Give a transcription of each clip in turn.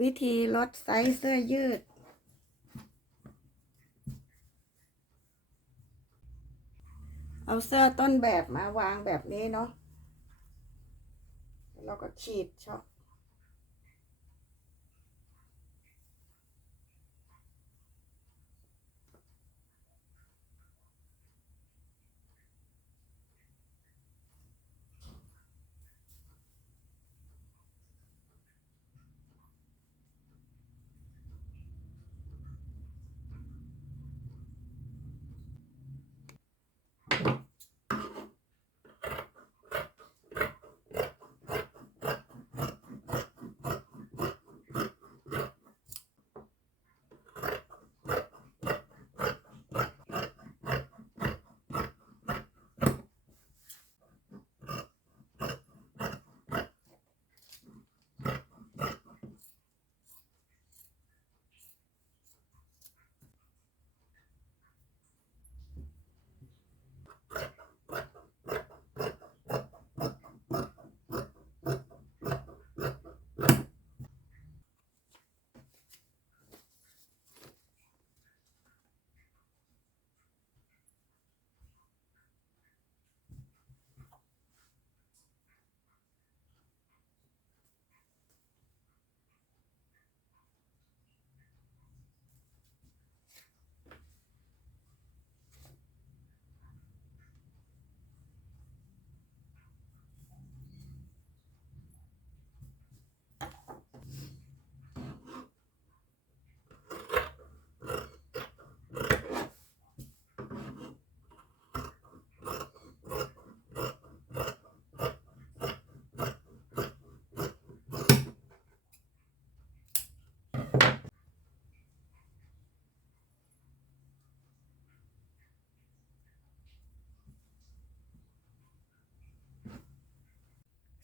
วิธีลดไซส์เสื้อยืด เอาเสื้อต้นแบบมาวางแบบนี้เนาะ เราก็ขีดช็อป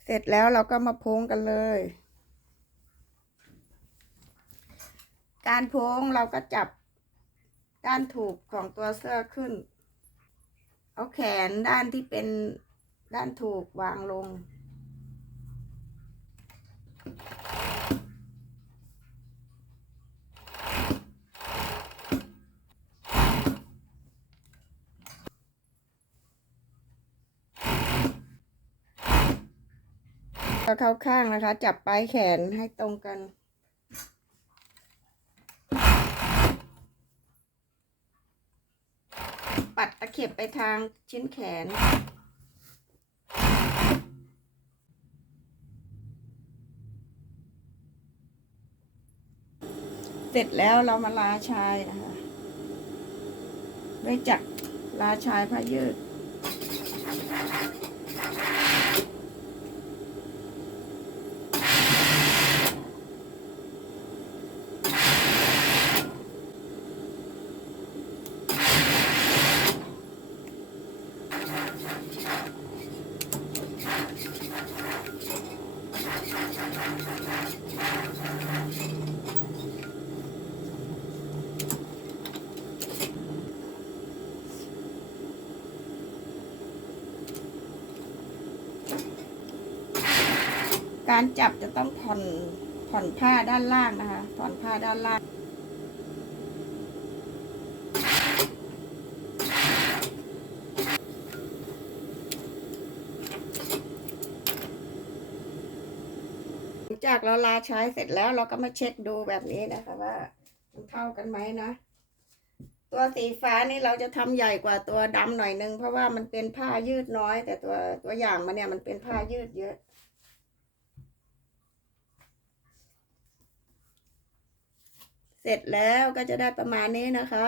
เสร็จแล้วเราก็มาพงกันเลย การพงเราก็จับด้านถูกของตัวเสื้อขึ้น เอาแขนด้านที่เป็นด้านถูกวางลง ก็เข้าข้างนะคะ จับปลายแขนให้ตรงกัน ปัดตะเข็บไปทางชิ้นแขน เสร็จแล้วเรามาลาชายนะคะด้วยจักรลาชายผ้ายืด การจับจะต้องผ่อนผ่อนผ้าด้านล่างนะคะ ผ่อนผ้าด้านล่าง หลังจากเราลาใช้เสร็จแล้วเราก็มาเช็คดูแบบนี้นะคะว่ามันเท่ากันไหมนะ ตัวสีฟ้านี่เราจะทำใหญ่กว่าตัวดำหน่อยนึง เพราะว่ามันเป็นผ้ายืดน้อย แต่ตัวตัวอย่างมันเนี่ยมันเป็นผ้ายืดเยอะเสร็จแล้วก็จะได้ประมาณนี้นะคะ